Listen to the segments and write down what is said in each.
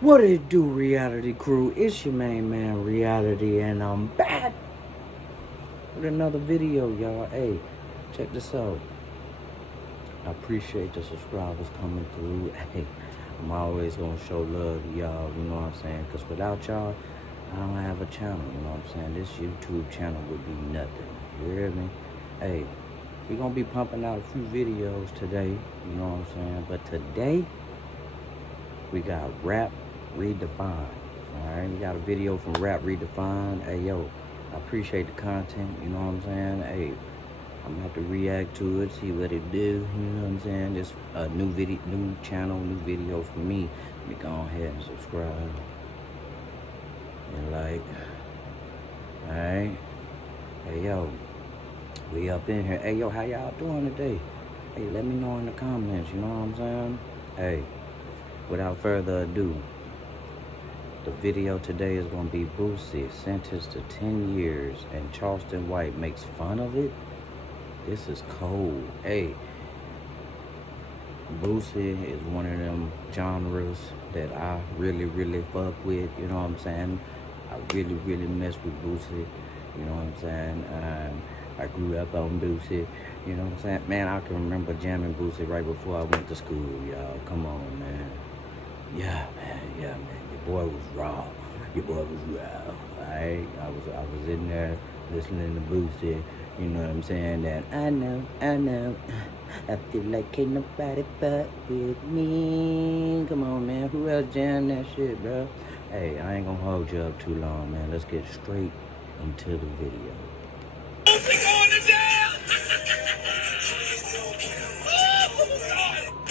What it do, reality crew? It's your main man, Reality, and I'm back with another video, y'all. Hey, check this out. I appreciate the subscribers coming through. Hey, I'm always gonna show love to y'all, you know what I'm saying? Because without y'all, I don't have a channel, you know what I'm saying? This YouTube channel would be nothing, you hear me? Hey, we're gonna be pumping out a few videos today, you know what I'm saying? But today, we got Rap Redefined. Alright, we got a video from Rap Redefined. Hey yo, I appreciate the content, you know what I'm saying? Hey, I'm gonna have to react to it, see what it do, you know what I'm saying? This new video, new channel, new video for me. Let me go ahead and subscribe. And like, alright. Hey yo, we up in here. Hey yo, how y'all doing today? Hey, let me know in the comments, you know what I'm saying? Hey, without further ado, the video today is going to be Boosie sentenced to 10 years and Charleston White makes fun of it. This is cold. Hey, Boosie is one of them genres that I really fuck with, you know what I'm saying? I really mess with Boosie, you know what I'm saying? I grew up on Boosie, you know what I'm saying? Man, I can remember jamming Boosie right before I went to school, y'all. Come on, man. Yeah, man. Your boy was raw. Alright, I was in there listening to Boosie. You know what I'm saying? That I know. I feel like can't nobody fuck with me. Come on, man. Who else jammed that shit, bro? Hey, I ain't gonna hold you up too long, man. Let's get straight into the video. Boosie going to jail!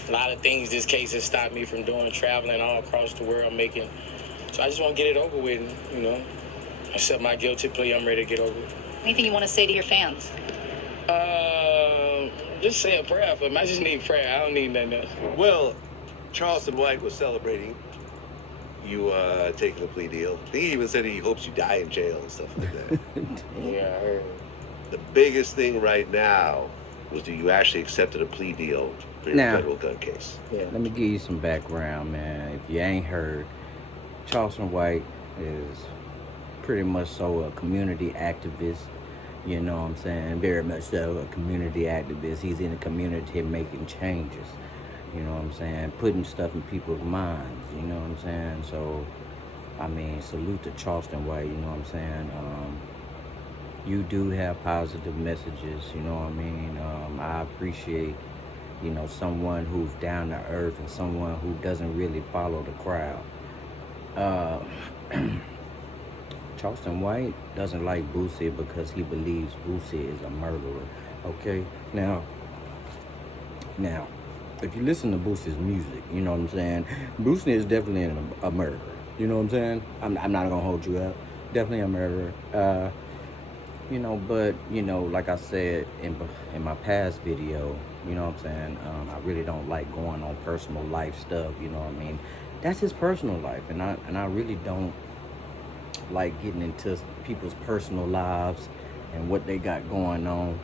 A lot of things this case has stopped me from doing, traveling all across the world, making. So I just want to get it over with, you know. Accept my guilty plea. I'm ready to get over it. Anything you want to say to your fans? Just say a prayer for them. I just need prayer. I don't need nothing else. Well, Charleston White was celebrating you taking a plea deal. He even said he hopes you die in jail and stuff like that. Yeah, I heard. The biggest thing right now was that you actually accepted a plea deal for your federal gun case. Yeah. Let me give you some background, man. If you ain't heard, Charleston White is pretty much so a community activist. You know what I'm saying? Very much so a community activist. He's in the community making changes. You know what I'm saying? Putting stuff in people's minds. You know what I'm saying? So, I mean, salute to Charleston White. You know what I'm saying? You do have positive messages. You know what I mean? I appreciate, you know, someone who's down to earth and someone who doesn't really follow the crowd. Charleston White doesn't like Boosie because he believes Boosie is a murderer. Okay? Now, if you listen to Boosie's music, you know what I'm saying? Boosie is definitely a murderer. You know what I'm saying? I'm not gonna hold you up. Definitely a murderer. You know, but, you know, like I said in my past video, you know what I'm saying? I really don't like going on personal life stuff, you know what I mean? That's his personal life, and I really don't like getting into people's personal lives and what they got going on.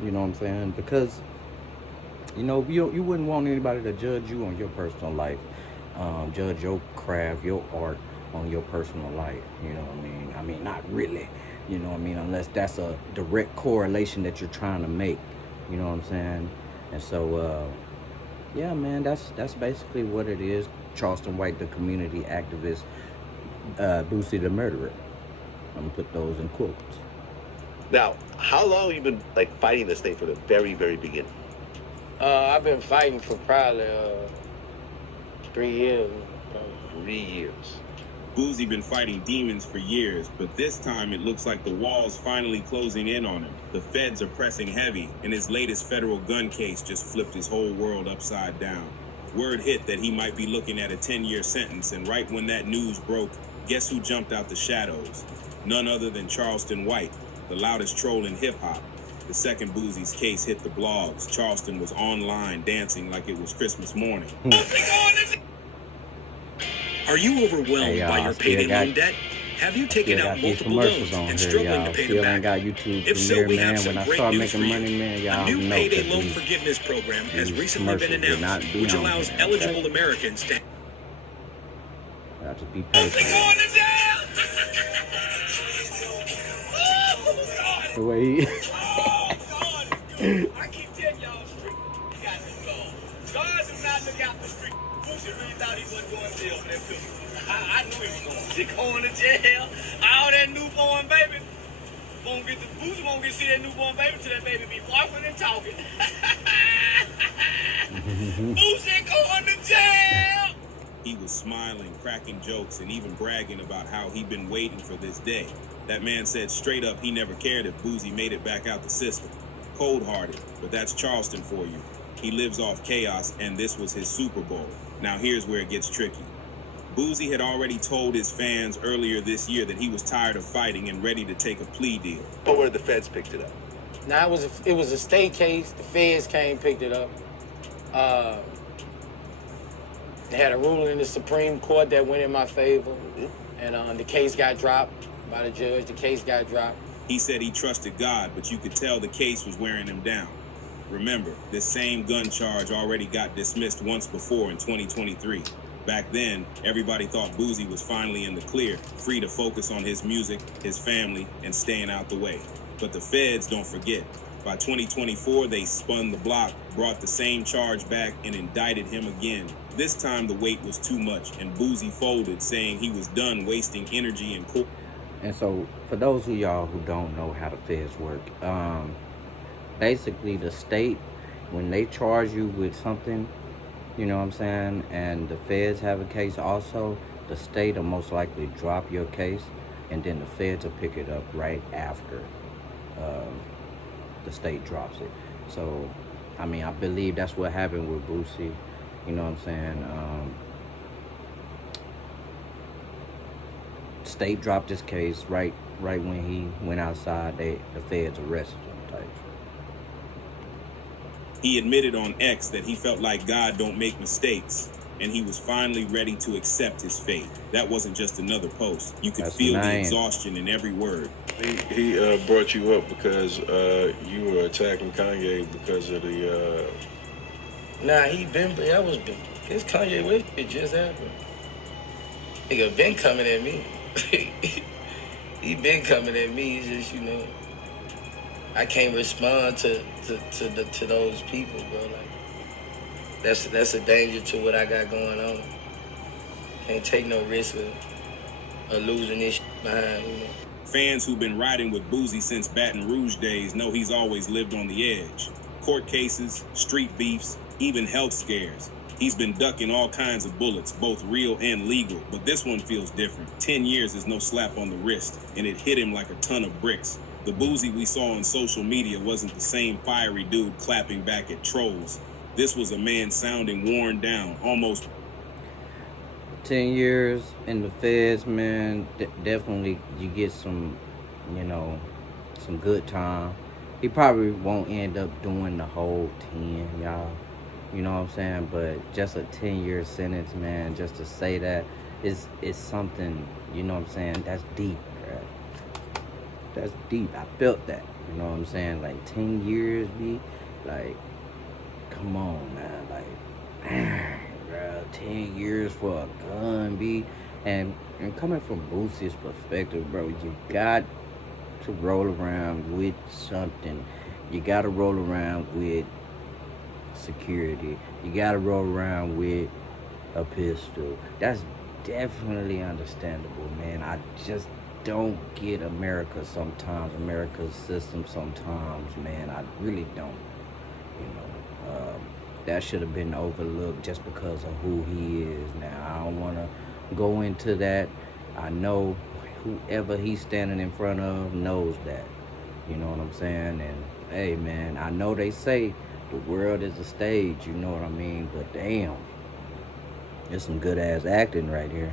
You know what I'm saying? Because, you know, you wouldn't want anybody to judge you on your personal life, judge your craft, your art on your personal life. You know what I mean? I mean, not really. You know what I mean? Unless that's a direct correlation that you're trying to make. You know what I'm saying? And so, yeah, man, that's basically what it is. Charleston White, the community activist. Boosie the murderer. I'm gonna put those in quotes. Now, how long have you been like fighting this thing from the very beginning? I've been fighting for probably 3 years. 3 years. Boosie been fighting demons for years, but this time it looks like the wall's finally closing in on him. The feds are pressing heavy, and his latest federal gun case just flipped his whole world upside down. Word hit that he might be looking at a 10-year sentence, and right when that news broke, guess who jumped out the shadows? None other than Charleston White, the loudest troll in hip-hop. The second Boosie's case hit the blogs, Charleston was online dancing like it was Christmas morning. Are you overwhelmed by your payday loan debt? Have you taken out multiple loans and struggling to pay them back? Got YouTube If so, we have some when I great start news making for you. money, man, y'all A new know payday that loan these forgiveness program has recently been commercials will not announced, be which on allows here, eligible okay? Americans to Y'all just be patient. The way he... I keep telling y'all, street, you got to go. God does not look out the street. Boosie really thought he wasn't going to jail for that film. I knew he was going. He going to jail. All that newborn baby won't get the Boosie won't get to see that newborn baby till that baby be walking and talking. Boosie going to jail. He was smiling, cracking jokes, and even bragging about how he'd been waiting for this day. That man said straight up he never cared if Boosie made it back out the system. Cold-hearted, but that's Charleston for you. He lives off chaos, and this was his Super Bowl. Now here's where it gets tricky. Boosie had already told his fans earlier this year that he was tired of fighting and ready to take a plea deal. But where the feds picked it up? Now it was a state case. The feds came, picked it up. They had a ruling in the Supreme Court that went in my favor, and the case got dropped by the judge. The case got dropped. He said he trusted God, but you could tell the case was wearing him down. Remember, this same gun charge already got dismissed once before in 2023. Back then, everybody thought Boosie was finally in the clear, free to focus on his music, his family, and staying out the way. But the feds don't forget. By 2024, they spun the block, brought the same charge back, and indicted him again. This time, the weight was too much, and Boosie folded, saying he was done wasting energy in court. And so, for those of y'all who don't know how the feds work, basically the state, when they charge you with something, you know what I'm saying, and the feds have a case also, the state will most likely drop your case, and then the feds will pick it up right after the state drops it. So, I mean, I believe that's what happened with Boosie, you know what I'm saying. State dropped his case right when he went outside. The feds arrested him. Type. He admitted on X that he felt like God don't make mistakes, and he was finally ready to accept his fate. That wasn't just another post. You could feel the exhaustion in every word. He brought you up because you were attacking Kanye because of the... Nah, it's Kanye West. It just happened. Nigga been coming at me. He been coming at me. It's just, you know, I can't respond to those people, bro. Like, that's a danger to what I got going on. Can't take no risk of losing this behind, you know. Fans who've been riding with Boosie since Baton Rouge days know he's always lived on the edge. Court cases, street beefs, even health scares. He's been ducking all kinds of bullets, both real and legal, but this one feels different. 10 years is no slap on the wrist, and it hit him like a ton of bricks. The Boosie we saw on social media wasn't the same fiery dude clapping back at trolls. This was a man sounding worn down, almost. 10 years in the feds, man, definitely you get some, you know, some good time. He probably won't end up doing the whole 10, y'all. You know what I'm saying? But just a 10-year sentence, man, just to say that is something, you know what I'm saying? That's deep, bro. That's deep. I felt that. You know what I'm saying? Like 10 years, B. Like, come on, man. Like, bro, 10 years for a gun, B. And coming from Boosie's perspective, bro, you got to roll around with something. You got to roll around with security. You gotta roll around with a pistol. That's definitely understandable, man. I just don't get America sometimes, America's system sometimes, man. I really don't. You know, that should have been overlooked just because of who he is. Now, I don't want to go into that. I know whoever he's standing in front of knows that. You know what I'm saying? And hey, man, I know they say the world is a stage, you know what I mean? But damn, there's some good ass acting right here.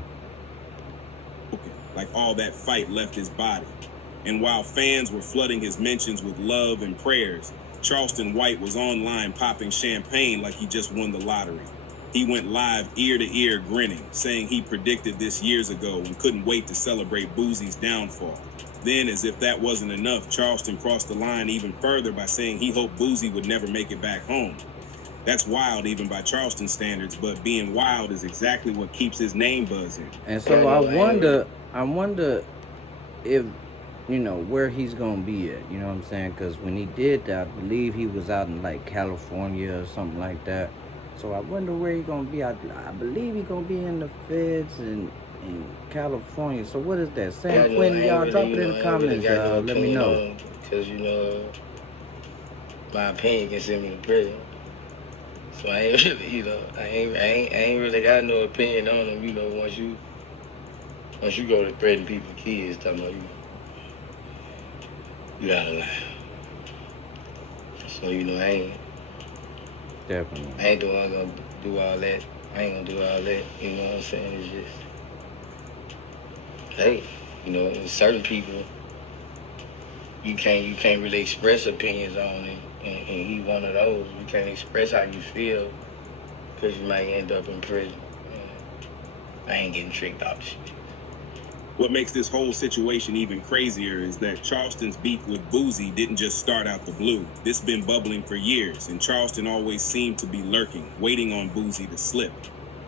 Like all that fight left his body. And while fans were flooding his mentions with love and prayers, Charleston White was online popping champagne like he just won the lottery. He went live ear to ear grinning, saying he predicted this years ago and couldn't wait to celebrate Boosie's downfall. Then, as if that wasn't enough, Charleston crossed the line even further by saying he hoped Boosie would never make it back home. That's wild even by Charleston standards, but being wild is exactly what keeps his name buzzing. And so I wonder if, you know, where he's gonna be at, you know what I'm saying? Because when he did that, I believe he was out in like California or something like that. So I wonder where he's gonna be. I believe he's gonna be in the feds in California. So what is that? San Quentin, y'all drop it in the comments, y'all. Let me know. Because, you know, my opinion can send me to prison. So I ain't really, you know, I ain't really got no opinion on them, you know, once you go to threaten people's kids, talking about you gotta lie. So, you know, I ain't gonna do all that. I ain't gonna do all that, you know what I'm saying? It's just, hey, you know, certain people you can't really express opinions on it. And he one of those. You can't express how you feel because you might end up in prison. I ain't getting tricked off shit. What makes this whole situation even crazier is that Charleston's beef with Boosie didn't just start out the blue. This been bubbling for years, and Charleston always seemed to be lurking, waiting on Boosie to slip.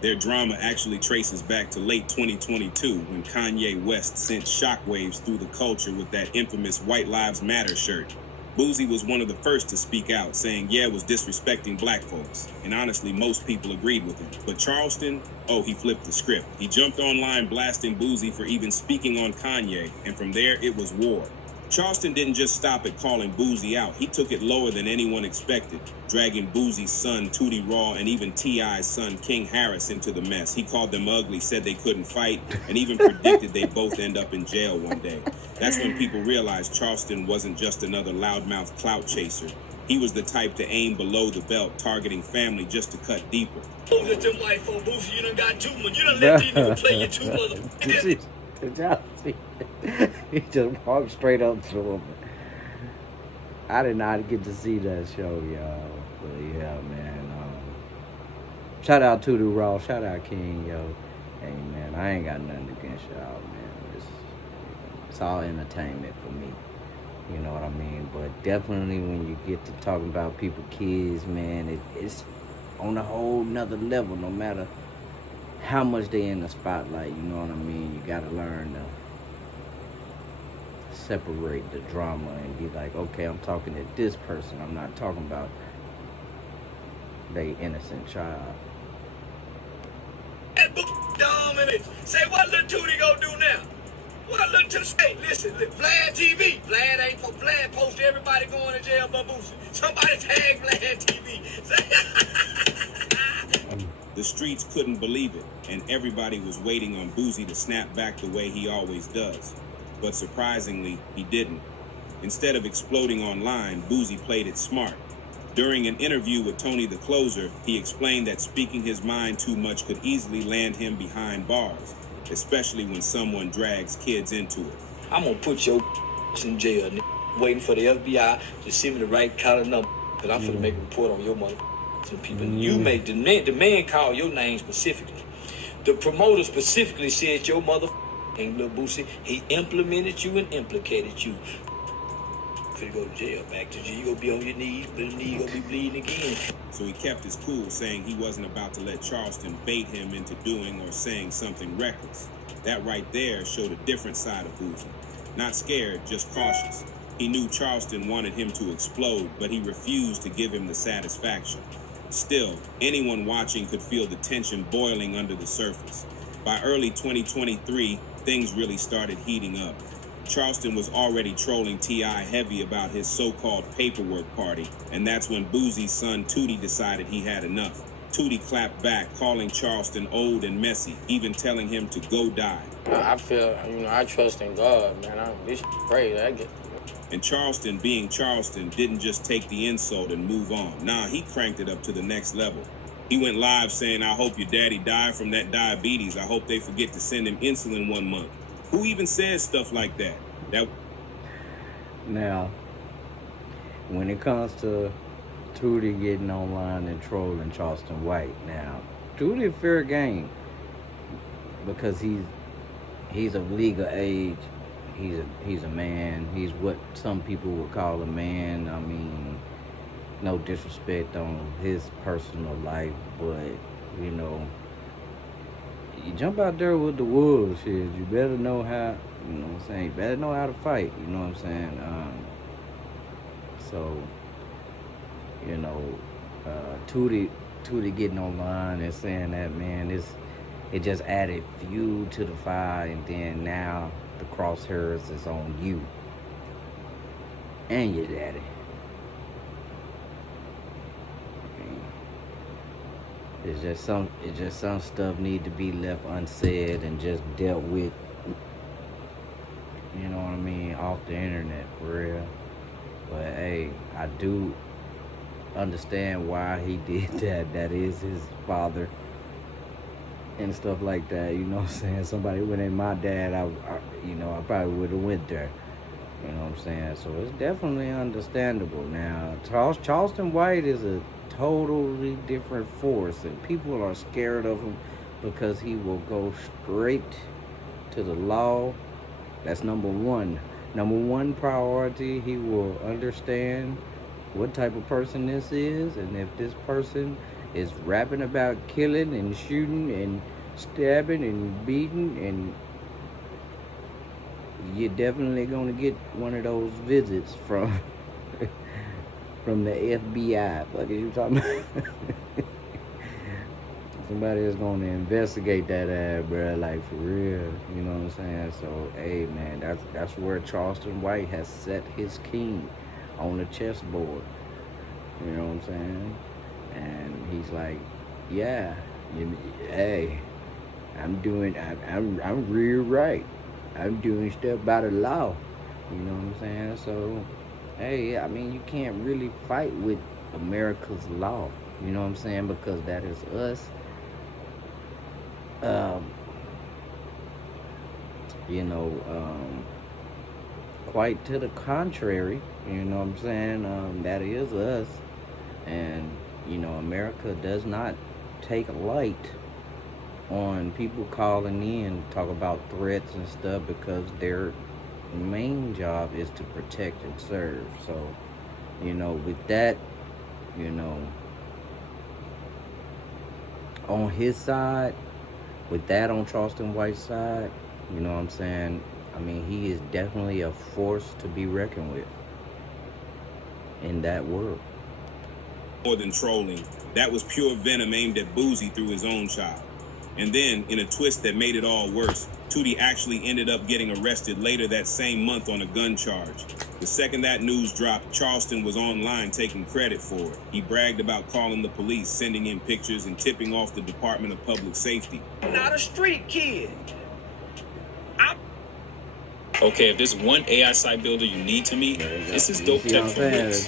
Their drama actually traces back to late 2022 when Kanye West sent shockwaves through the culture with that infamous White Lives Matter shirt. Boosie was one of the first to speak out, saying Ye was disrespecting black folks, and honestly, most people agreed with him. But Charleston, he flipped the script. He jumped online blasting Boosie for even speaking on Kanye, and from there, it was war. Charleston didn't just stop at calling Boosie out. He took it lower than anyone expected, dragging Boosie's son, Tootie Raw, and even T.I.'s son, King Harris, into the mess. He called them ugly, said they couldn't fight, and even predicted they'd both end up in jail one day. That's when people realized Charleston wasn't just another loudmouth clout chaser. He was the type to aim below the belt, targeting family just to cut deeper. Don't let them white folk, Boosie, you done got too much. You done let these niggas play you too motherfuckers. Did y'all see? He just walked straight up to him. I did not get to see that show, y'all. But yeah, man. Shout out to the Raw. Shout out King, yo. Hey, man, I ain't got nothing against y'all, man. It's all entertainment for me. You know what I mean? But definitely when you get to talking about people's kids, man, it's on a whole nother level, no matter how much they in the spotlight, you know what I mean? You gotta learn to separate the drama and be like, okay, I'm talking to this person. I'm not talking about they innocent child. That dumb in it. Say what little Tootie gonna do now? What little Tootie say? Listen, Vlad TV. Vlad ain't for Vlad post everybody going to jail but Boosie. Somebody tag Vlad TV. The streets couldn't believe it, and everybody was waiting on Boosie to snap back the way he always does. But surprisingly, he didn't. Instead of exploding online, Boosie played it smart. During an interview with Tony the Closer, he explained that speaking his mind too much could easily land him behind bars, especially when someone drags kids into it. I'm gonna put your in jail, waiting for the FBI to send me the right kind of number, because I'm finna make a report on your mother. Some people, you make the man call your name specifically. The promoter specifically said your mother Lil Boosie, he implemented you and implicated you. Finna go to jail, back to jail. You gonna be on your knees, but the knee gonna be bleeding again. So he kept his cool, saying he wasn't about to let Charleston bait him into doing or saying something reckless. That right there showed a different side of Boosie. Not scared, just cautious. He knew Charleston wanted him to explode, but he refused to give him the satisfaction. Still, anyone watching could feel the tension boiling under the surface. By early 2023, things really started heating up. Charleston was already trolling T.I. heavy about his so-called paperwork party, and that's when Boosie's son Tootie decided he had enough. Tootie clapped back, calling Charleston old and messy, even telling him to go die. I feel, I trust in God, man. This crazy. I get. And Charleston, being Charleston, didn't just take the insult and move on. Nah, he cranked it up to the next level. He went live saying, I hope your daddy died from that diabetes. I hope they forget to send him insulin 1 month. Who even says stuff like that? Now, when it comes to Tootie getting online and trolling Charleston White, now, Tootie fair game because he's of legal age. He's a man. He's what some people would call a man. I mean, no disrespect on his personal life, but you know, you jump out there with the wolves, shit. You better know how. You know what I'm saying? You better know how to fight. You know what I'm saying? So, you know, Tootie getting online and saying that, man, it just added fuel to the fire, and then now the crosshairs is on you and your daddy. It's just some stuff need to be left unsaid and just dealt with. You know what I mean, off the internet, for real. But hey, I do understand why he did that. That is his father and stuff like that. You know what I'm saying? Somebody went in my dad, I probably would have went there. You know what I'm saying? So it's definitely understandable. Now, Charleston White is a totally different force, and people are scared of him because he will go straight to the law. That's number one. Number one priority, he will understand what type of person this is, and if this person is rapping about killing and shooting and stabbing and beating, and you're definitely gonna get one of those visits from the FBI. What are you talking about? Somebody is gonna investigate that ad, bro, like for real. You know what I'm saying? So, hey, man, that's where Charleston White has set his king on the chessboard. You know what I'm saying? And he's like, yeah, hey, I'm real right. I'm doing stuff by the law. You know what I'm saying? So, hey, I mean, you can't really fight with America's law. You know what I'm saying? Because that is us. Quite to the contrary, you know what I'm saying? That is us. And, you know, America does not take light on people calling in to talk about threats and stuff, because their main job is to protect and serve. So, you know, with that, you know, on his side, with that on Charleston White's side, you know what I'm saying? I mean, he is definitely a force to be reckoned with in that world. More than trolling, that was pure venom aimed at Boosie through his own child. And then, in a twist that made it all worse, Tootie actually ended up getting arrested later that same month on a gun charge. The second that news dropped, Charleston was online taking credit for it. He bragged about calling the police, sending in pictures, and tipping off the Department of Public Safety. I'm not a street kid. Okay, if there's one AI site builder you need to meet, this is dope tech from Wix.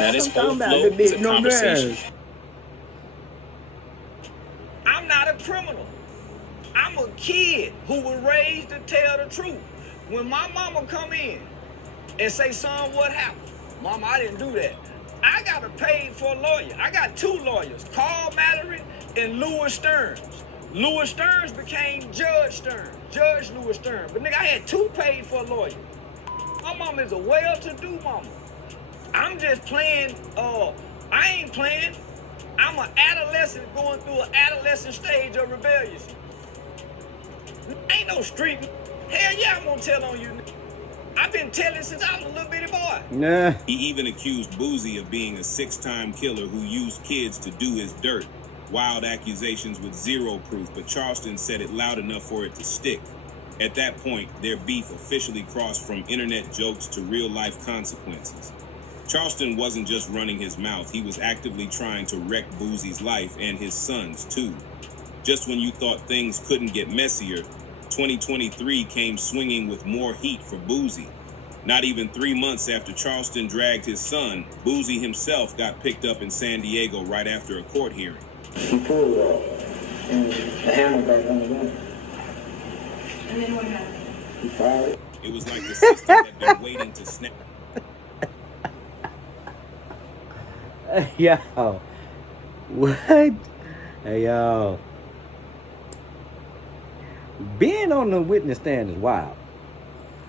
Now this whole flow is a conversation. I'm not a criminal. I'm a kid who was raised to tell the truth. When my mama come in and say, son, what happened? Mama, I didn't do that. I got to pay for a lawyer. I got two lawyers, Carl Mallory and Louis Stearns. Louis Stearns became Judge Stearns, Judge Louis Stearns. But nigga, I had two paid for a lawyer. My mama is a well-to-do mama. I'm just playing, I ain't playing. I'm an adolescent going through an adolescent stage of rebellion. Ain't no street. Hell yeah, I'm gonna tell on you. I've been telling since I was a little bitty boy. Nah. He even accused Boosie of being a 6-time killer who used kids to do his dirt. Wild accusations with zero proof, but Charleston said it loud enough for it to stick. At that point, their beef officially crossed from internet jokes to real-life consequences. Charleston wasn't just running his mouth, he was actively trying to wreck Boosie's life and his son's too. Just when you thought things couldn't get messier, 2023 came swinging with more heat for Boosie. Not even 3 months after Charleston dragged his son, Boosie himself got picked up in San Diego right after a court hearing. He pulled off and the hammer back on the gun. And then what happened? He fired. It was like the system had been waiting to snap. Yo, what? Hey, yo. Being on the witness stand is wild.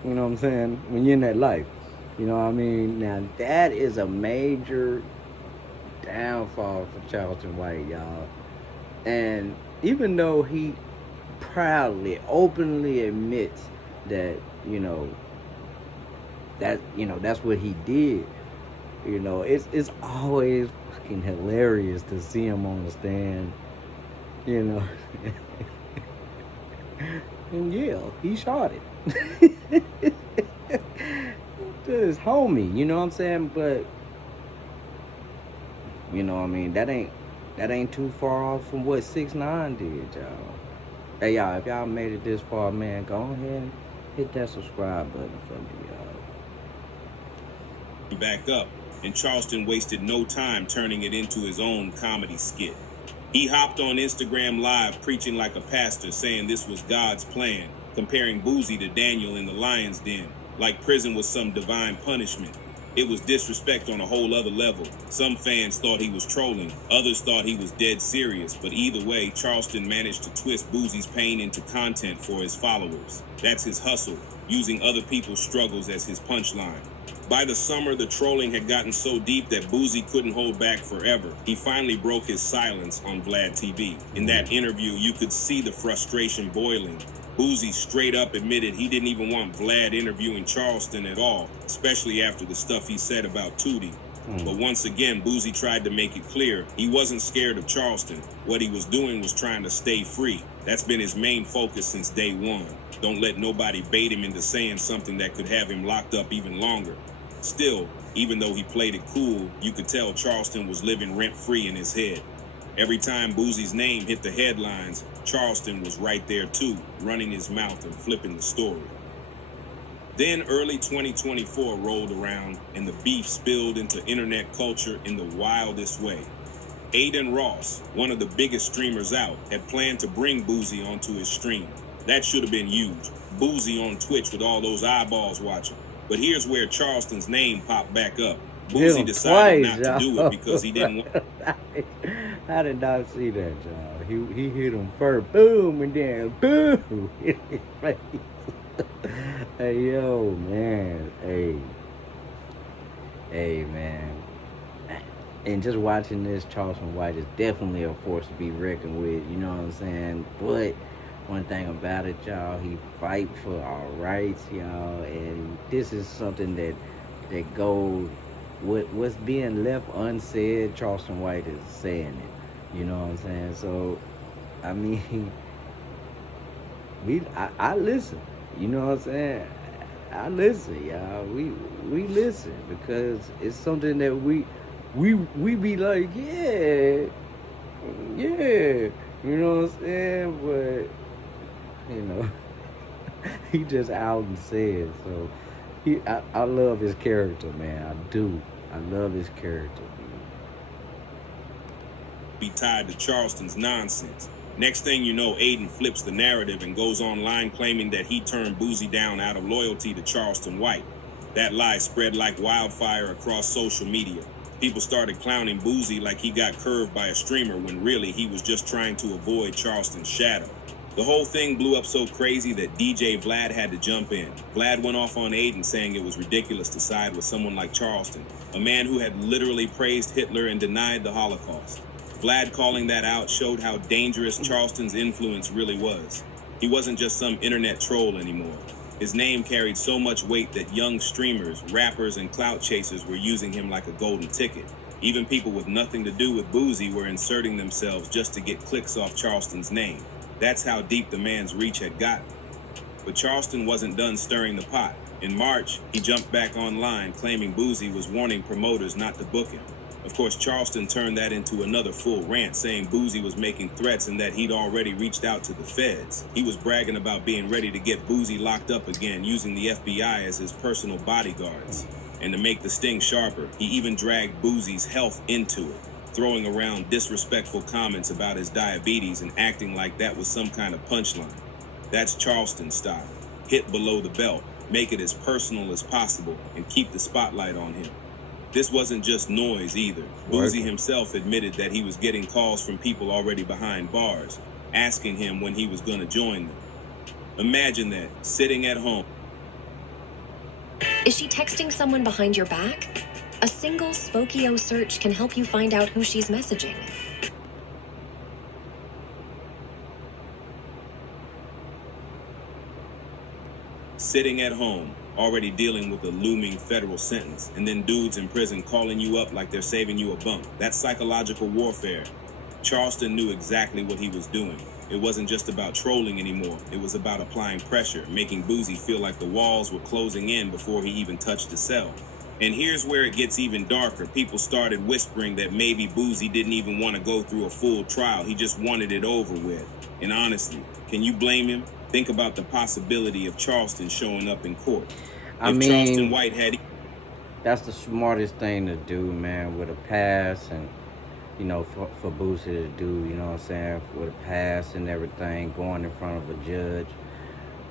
You know what I'm saying? When you're in that life. You know what I mean? Now, that is a major downfall for Charleston White, y'all. And even though he proudly, openly admits that, that's what he did, it's always fucking hilarious to see him on the stand, And yeah, he shot it. To his homie, you know what I'm saying? But that ain't too far off from what 6ix9ine did, y'all. Hey y'all, if y'all made it this far, man, go ahead and hit that subscribe button for me, y'all. Back up, and Charleston wasted no time turning it into his own comedy skit. He hopped on Instagram Live preaching like a pastor, saying this was God's plan, comparing Boosie to Daniel in the lion's den, like prison was some divine punishment. It was disrespect on a whole other level. Some fans thought he was trolling, others thought he was dead serious, but either way, Charleston managed to twist Boosie's pain into content for his followers. That's his hustle, using other people's struggles as his punchline. By the summer, the trolling had gotten so deep that Boosie couldn't hold back forever. He finally broke his silence on Vlad TV. In that interview, you could see the frustration boiling. Boosie straight up admitted he didn't even want Vlad interviewing Charleston at all, especially after the stuff he said about Tootie. But once again, Boosie tried to make it clear he wasn't scared of Charleston. What he was doing was trying to stay free. That's been his main focus since day one. Don't let nobody bait him into saying something that could have him locked up even longer. Still, even though he played it cool, you could tell Charleston was living rent-free in his head. Every time Boosie's name hit the headlines, Charleston was right there too, running his mouth and flipping the story. Then early 2024 rolled around and the beef spilled into internet culture in the wildest way. Aiden Ross, one of the biggest streamers out, had planned to bring Boosie onto his stream. That should have been huge. Boosie on Twitch with all those eyeballs watching. But here's where Charleston's name popped back up. Boosie decided not to do it because he didn't want... I did not see that, y'all. He hit him first, boom, and then boom, hit his face. Hey, yo, man. Hey, man. And just watching this, Charleston White is definitely a force to be reckoned with, you know what I'm saying? But one thing about it, y'all, he fight for our rights, y'all, and this is something that goes, what's being left unsaid, Charleston White is saying it, you know what I'm saying? So, I mean, I listen, you know what I'm saying? I listen, y'all, we listen, because it's something that we be like, yeah, you know what I'm saying? But, he just out and said. So I love his character, man. I do. I love his character, man. Be tied to Charleston's nonsense. Next thing you know, Aiden flips the narrative and goes online claiming that he turned Boosie down out of loyalty to Charleston White. That lie spread like wildfire across social media. People started clowning Boosie like he got curved by a streamer when really he was just trying to avoid Charleston's shadow. The whole thing blew up so crazy that DJ Vlad had to jump in. Vlad went off on Aiden saying it was ridiculous to side with someone like Charleston, a man who had literally praised Hitler and denied the Holocaust. Vlad calling that out showed how dangerous Charleston's influence really was. He wasn't just some internet troll anymore. His name carried so much weight that young streamers, rappers, and clout chasers were using him like a golden ticket. Even people with nothing to do with Boosie were inserting themselves just to get clicks off Charleston's name. That's how deep the man's reach had gotten. But Charleston wasn't done stirring the pot. In March, he jumped back online claiming Boosie was warning promoters not to book him. Of course, Charleston turned that into another full rant, saying Boosie was making threats and that he'd already reached out to the feds. He was bragging about being ready to get Boosie locked up again, using the FBI as his personal bodyguards. And to make the sting sharper, he even dragged Boosie's health into it, throwing around disrespectful comments about his diabetes and acting like that was some kind of punchline. That's Charleston style. Hit below the belt, make it as personal as possible, and keep the spotlight on him. This wasn't just noise either. Boosie himself admitted that he was getting calls from people already behind bars, asking him when he was going to join them. Imagine that, sitting at home. Is she texting someone behind your back? A single Spokio search can help you find out who she's messaging. Sitting at home, already dealing with a looming federal sentence, and then dudes in prison calling you up like they're saving you a bump. That's psychological warfare. Charleston knew exactly what he was doing. It wasn't just about trolling anymore. It was about applying pressure, making Boosie feel like the walls were closing in before he even touched the cell. And here's where it gets even darker. People started whispering that maybe Boosie didn't even want to go through a full trial. He just wanted it over with. And honestly, can you blame him? Think about the possibility of Charleston showing up in court. If Charleston White had... That's the smartest thing to do, man, with a pass and, you know, for Boosie to do, you know what I'm saying, with a pass and everything, going in front of a judge.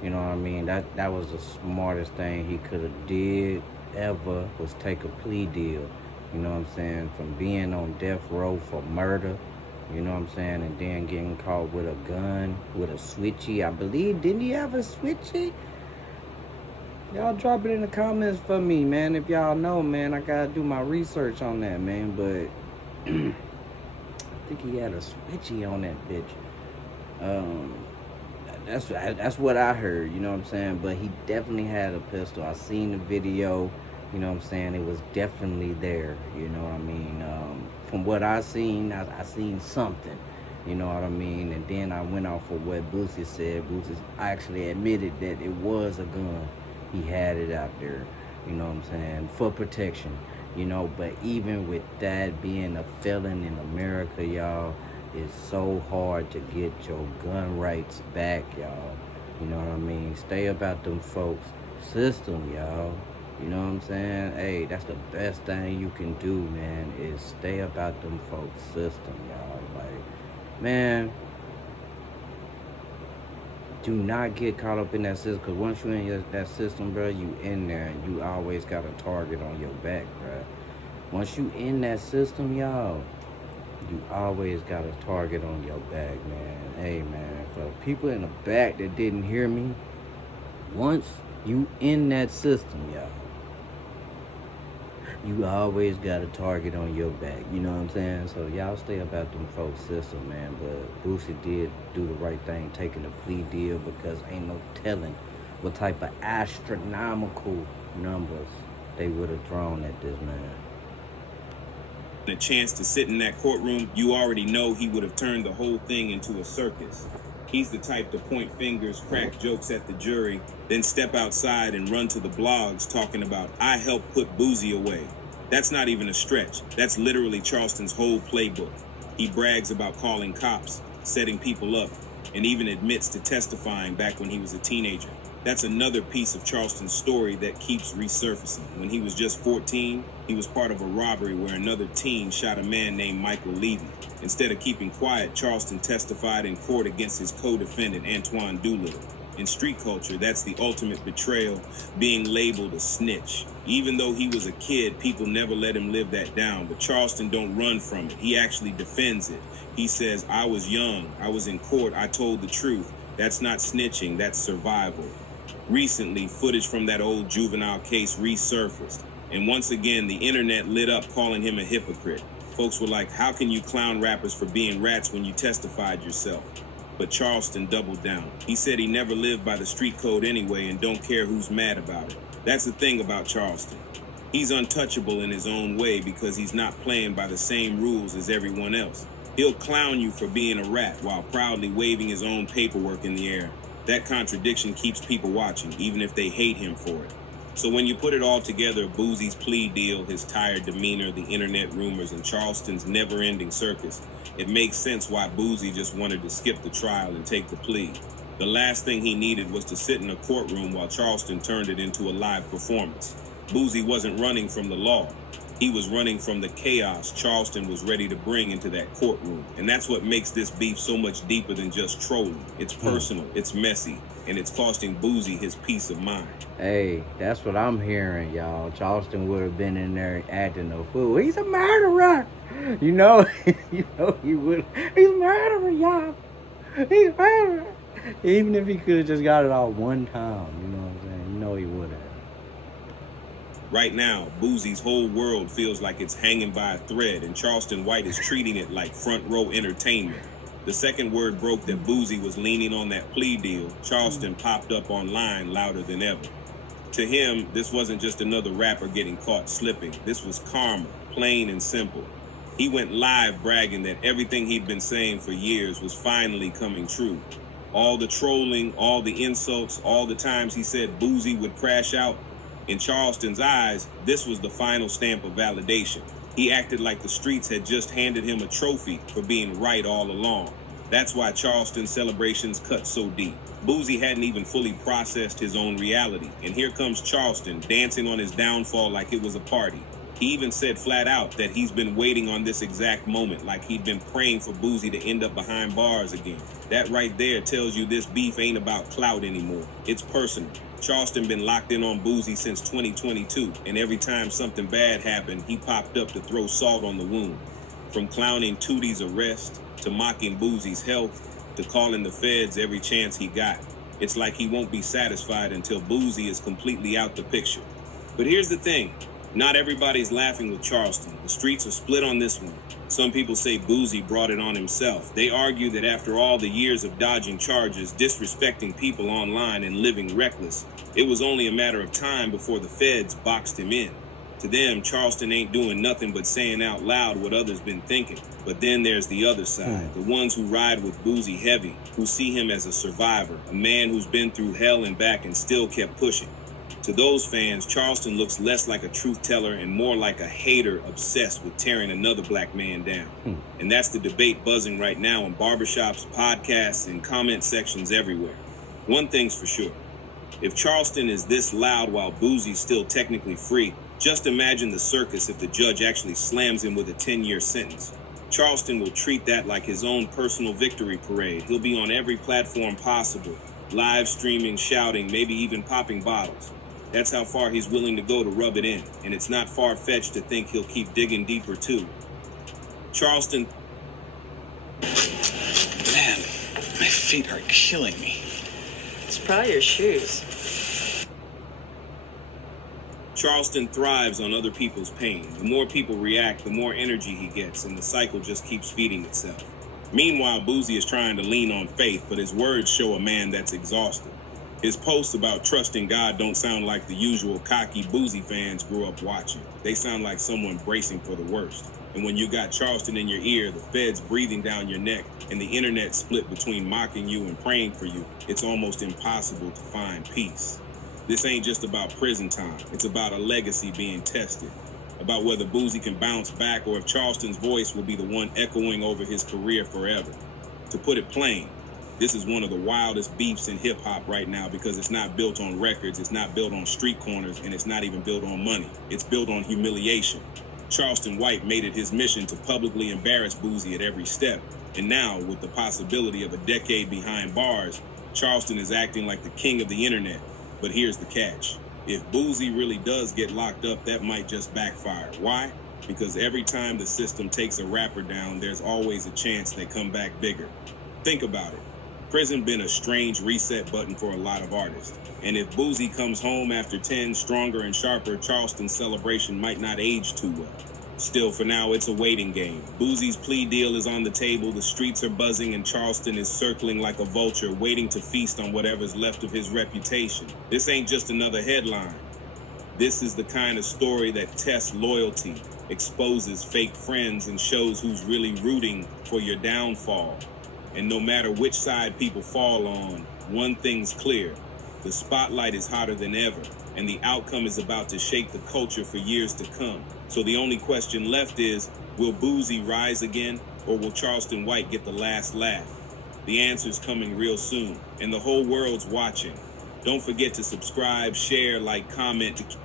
You know what I mean? That was the smartest thing he could have did ever, was take a plea deal. You know what I'm saying? From being on death row for murder, you know what I'm saying, and then getting caught with a gun, with a switchy. I believe, didn't he have a switchy? Y'all drop it in the comments for me, man. If y'all know, man, I gotta do my research on that, man. But I think he had a switchy on that bitch. That's what I heard, you know what I'm saying? But he definitely had a pistol. I seen the video, you know what I'm saying? It was definitely there, you know what I mean? From what I seen, I seen something, you know what I mean? And then I went off of what Boosie said. Boosie actually admitted that it was a gun. He had it out there, you know what I'm saying, for protection, you know. But even with that, being a felon in America, y'all, it's so hard to get your gun rights back, y'all. You know what I mean? Stay about them folks' system, y'all. You know what I'm saying? Hey, that's the best thing you can do, man, is stay about them folks' system, y'all. Like, man, do not get caught up in that system, because once you're in that system, bro, you in there, and you always got a target on your back, bro. Once you in that system, y'all, you always got a target on your back, man. Hey, man, for people in the back that didn't hear me, once you in that system, y'all, you always got a target on your back. You know what I'm saying? So y'all stay about them folks' system, man. But Boosie did do the right thing, taking a plea deal, because ain't no telling what type of astronomical numbers they would have thrown at this man. A chance to sit in that courtroom, you already know he would have turned the whole thing into a circus. He's the type to point fingers, crack jokes at the jury, then step outside and run to the blogs talking about, I helped put Boosie away. That's not even a stretch. That's literally Charleston's whole playbook. He brags about calling cops, setting people up, and even admits to testifying back when he was a teenager. That's another piece of Charleston's story that keeps resurfacing. When he was just 14, he was part of a robbery where another teen shot a man named Michael Levy. Instead of keeping quiet, Charleston testified in court against his co-defendant, Antoine Doolittle. In street culture, that's the ultimate betrayal, being labeled a snitch. Even though he was a kid, people never let him live that down. But Charleston don't run from it. He actually defends it. He says, I was young, I was in court, I told the truth. That's not snitching, that's survival. Recently, footage from that old juvenile case resurfaced. And once again, the internet lit up calling him a hypocrite. Folks were like, how can you clown rappers for being rats when you testified yourself? But Charleston doubled down. He said he never lived by the street code anyway and don't care who's mad about it. That's the thing about Charleston. He's untouchable in his own way because he's not playing by the same rules as everyone else. He'll clown you for being a rat while proudly waving his own paperwork in the air. That contradiction keeps people watching, even if they hate him for it. So when you put it all together, Boosie's plea deal, his tired demeanor, the internet rumors, and Charleston's never-ending circus, it makes sense why Boosie just wanted to skip the trial and take the plea. The last thing he needed was to sit in a courtroom while Charleston turned it into a live performance. Boosie wasn't running from the law. He was running from the chaos Charleston was ready to bring into that courtroom. And that's what makes this beef so much deeper than just trolling. It's personal, it's messy, and it's costing Boosie his peace of mind. Hey, that's what I'm hearing, y'all. Charleston would have been in there acting a fool. He's a murderer. You know he would. He's a murderer, y'all. He's a murderer. it. Even if he could have just got it all one time, you know what I'm saying? You know he would have. Right now, Boosie's whole world feels like it's hanging by a thread, and Charleston White is treating it like front row entertainment. The second word broke that Boosie was leaning on that plea deal, Charleston popped up online louder than ever. To him, this wasn't just another rapper getting caught slipping. This was karma, plain and simple. He went live bragging that everything he'd been saying for years was finally coming true. All the trolling, all the insults, all the times he said Boosie would crash out. In Charleston's eyes, this was the final stamp of validation. He acted like the streets had just handed him a trophy for being right all along. That's why Charleston's celebrations cut so deep. Boosie hadn't even fully processed his own reality, and here comes Charleston dancing on his downfall like it was a party. He even said flat out that he's been waiting on this exact moment, like he'd been praying for Boosie to end up behind bars again. That right there tells you this beef ain't about clout anymore. It's personal. Charleston been locked in on Boosie since 2022, and every time something bad happened, he popped up to throw salt on the wound. From clowning Tootie's arrest, to mocking Boosie's health, to calling the feds every chance he got. It's like he won't be satisfied until Boosie is completely out the picture. But here's the thing. Not everybody's laughing with Charleston. The streets are split on this one. Some people say Boosie brought it on himself. They argue that after all the years of dodging charges, disrespecting people online, and living reckless, it was only a matter of time before the feds boxed him in. To them, Charleston ain't doing nothing but saying out loud what others been thinking. But then there's the other side, the ones who ride with Boosie heavy, who see him as a survivor, a man who's been through hell and back and still kept pushing. To those fans, Charleston looks less like a truth teller and more like a hater obsessed with tearing another black man down. And that's the debate buzzing right now in barbershops, podcasts, and comment sections everywhere. One thing's for sure. If Charleston is this loud while Boosie's still technically free, just imagine the circus if the judge actually slams him with a 10-year sentence. Charleston will treat that like his own personal victory parade. He'll be on every platform possible, live streaming, shouting, maybe even popping bottles. That's how far he's willing to go to rub it in, and it's not far-fetched to think he'll keep digging deeper too. Charleston... Man, my feet are killing me. It's probably your shoes. Charleston thrives on other people's pain. The more people react, the more energy he gets, and the cycle just keeps feeding itself. Meanwhile, Boosie is trying to lean on faith, but his words show a man that's exhausted. His posts about trusting God don't sound like the usual cocky Boosie fans grew up watching. They sound like someone bracing for the worst. And when you got Charleston in your ear, the feds breathing down your neck, and the internet split between mocking you and praying for you, it's almost impossible to find peace. This ain't just about prison time. It's about a legacy being tested. About whether Boosie can bounce back or if Charleston's voice will be the one echoing over his career forever. To put it plain, this is one of the wildest beefs in hip-hop right now because it's not built on records, it's not built on street corners, and it's not even built on money. It's built on humiliation. Charleston White made it his mission to publicly embarrass Boosie at every step. And now, with the possibility of a decade behind bars, Charleston is acting like the king of the internet. But here's the catch. If Boosie really does get locked up, that might just backfire. Why? Because every time the system takes a rapper down, there's always a chance they come back bigger. Think about it. Prison been a strange reset button for a lot of artists. And if Boosie comes home after 10, stronger and sharper, Charleston's celebration might not age too well. Still, for now, it's a waiting game. Boosie's plea deal is on the table, the streets are buzzing, and Charleston is circling like a vulture, waiting to feast on whatever's left of his reputation. This ain't just another headline. This is the kind of story that tests loyalty, exposes fake friends, and shows who's really rooting for your downfall. And no matter which side people fall on, one thing's clear. The spotlight is hotter than ever, and the outcome is about to shake the culture for years to come. So the only question left is, will Boosie rise again, or will Charleston White get the last laugh? The answer's coming real soon, and the whole world's watching. Don't forget to subscribe, share, like, comment.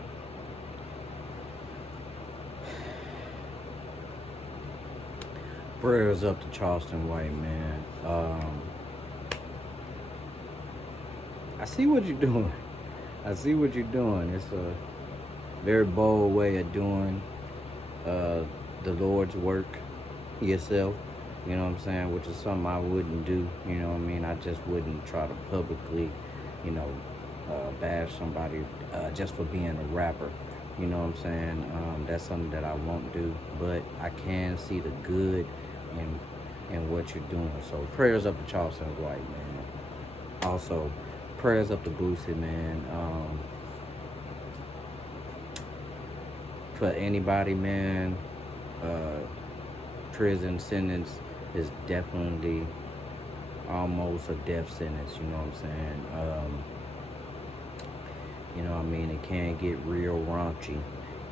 Prayers up to Charleston White, man. I see what you're doing. I see what you're doing. It's a very bold way of doing the Lord's work yourself. You know what I'm saying? Which is something I wouldn't do. You know what I mean? I just wouldn't try to publicly, bash somebody just for being a rapper. You know what I'm saying? That's something that I won't do, but I can see the good in what you're doing. So prayers up to Charleston White, man. Also, prayers up to Boosie, man. For anybody, man, prison sentence is definitely almost a death sentence, you know what I'm saying? You know what I mean? It can get real raunchy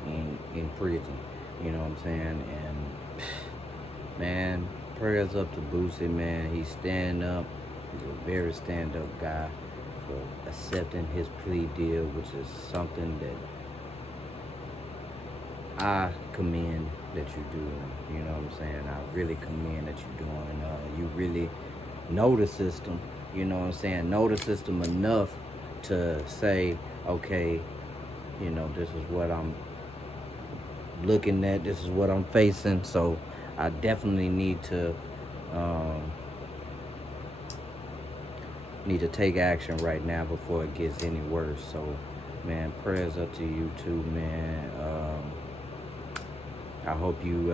in prison, you know what I'm saying? And, man, prayers up to Boosie, man. He's stand up. He's a very stand-up guy for accepting his plea deal, which is something that I commend that you're doing. You know what I'm saying? I really commend that you're doing. You really know the system. You know what I'm saying? Know the system enough to say, okay, you know, this is what I'm looking at. This is what I'm facing. So I definitely need to take action right now before it gets any worse. So, man, prayers up to you too, man. I hope you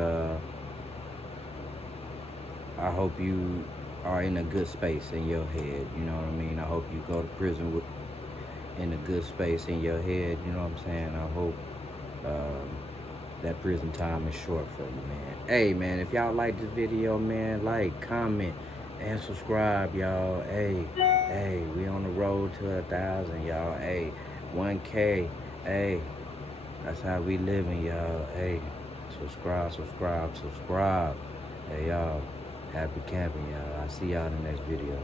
are in a good space in your head, you know what I mean? I hope you go to prison in a good space in your head, you know what I'm saying? I hope that prison time is short for you, man. Hey, man, if y'all like this video, man, like, comment, and subscribe, y'all. Hey, we on the road to 1,000, y'all. Hey, 1K, hey, that's how we living, y'all. Hey, subscribe. Hey, y'all, happy camping, y'all. I'll see y'all in the next video.